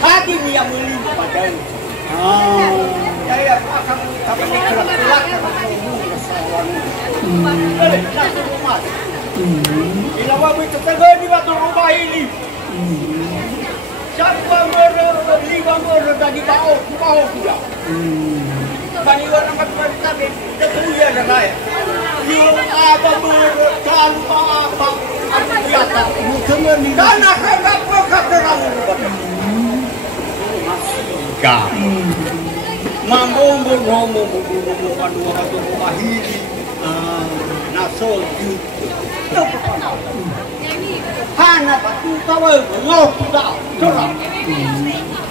Hati yang melimpah padanya. Saya akan kelak-kelak Ilawa mo itaga di ba ito rumah ini? Siapa liwa mo dari tao kuya. Baniwan ang magpapitabi, natuya na kaya. Yung aba mo tanpa apa ang yata. Dana ka po katerang mo ba? Ka. Mambo kanua ka rumah ini. Nasol itu. Hana batu tawa ngopo tau. Coba.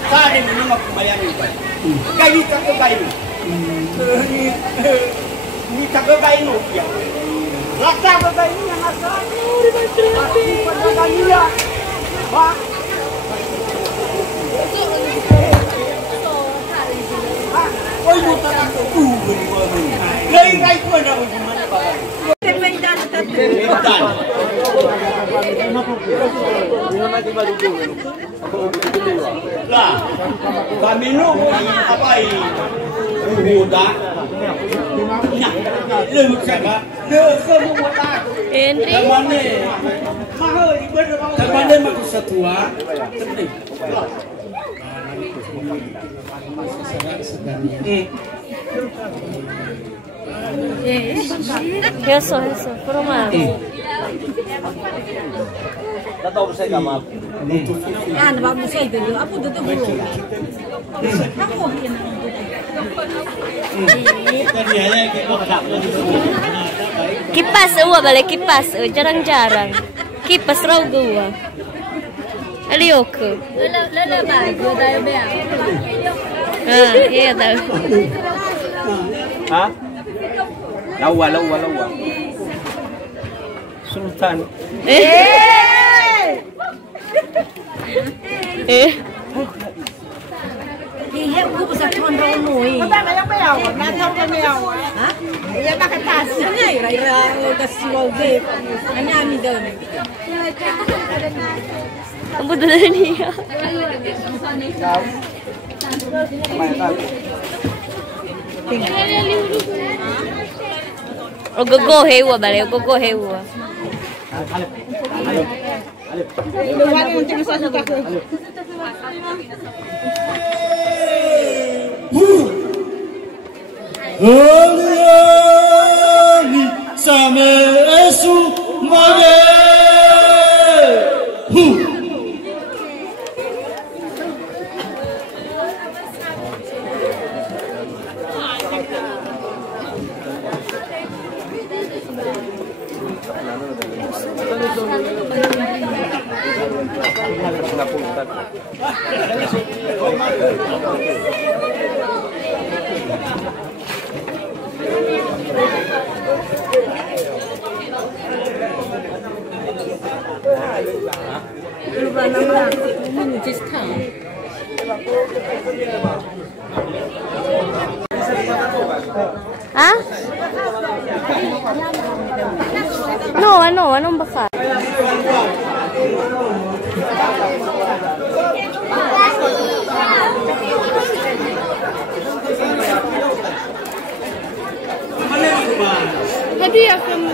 Tadi minum aku bayangin. Kayu tak kayu. Ni tak kayu ya. Rasa kayu yang asal. Kayu ya. Pak. Oi buta tu Lai rai ko na ko mana ba. Lah, kami nu apa ini? Muda. Lu siapa? Lu kamu muda. Henry. Mana? Mahal di mana? Mana mak satua? Penting. Eso, puro más. Tá tahu saya gamap. Ah, não vamos sair dele. Apa tu tu belum? Apa dia nak? Tadi aja kita masak. Kipas, balik kipas, jarang-jarang. Kipas raw gua. Alioko. Lala ba? Gua dah bear. Iya tahu. Hah? Lawa. Sultan. Iya, gua bisa tuan rono. Kita banyak bear. Nanti kita bear. Hah? Iya pakai tasnya. Ira udah siwal deh. Hanya ami dah. Kamu dari dia. Ogogo hewa bale, ogogo hewa. Holiani sama esu mage. Hah? Anong baka? Hadiah kamu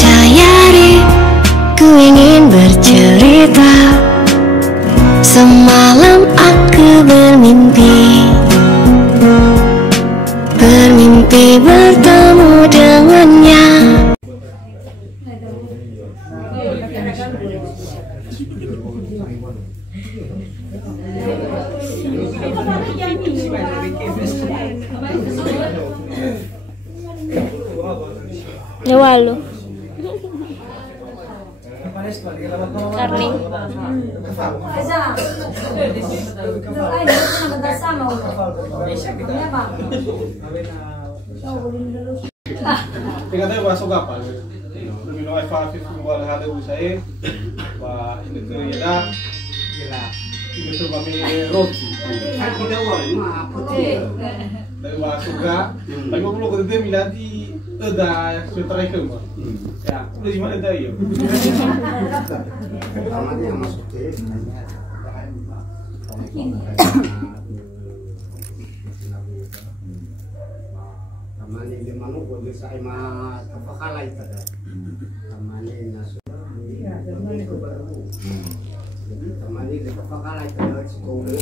Diary, ku ingin bercerita. Semalam aku bermimpi bertemu dengannya. Nyawalo. Karni. Tinggal masuk kapal. Lumino F5 wala hada usai. Wa ini tu ya. Ini tu kami roti. Dari masuk ga. Lalu belum kita miladi Udah sutra itu mah. Ya, udah gimana dah yo? Pertama dia masuk ke Kamani di mana gua bisa ima kapakalay tada. Kamani na sudah. Kamani ko baru. Kamani di kapakalay tada. Sekolah.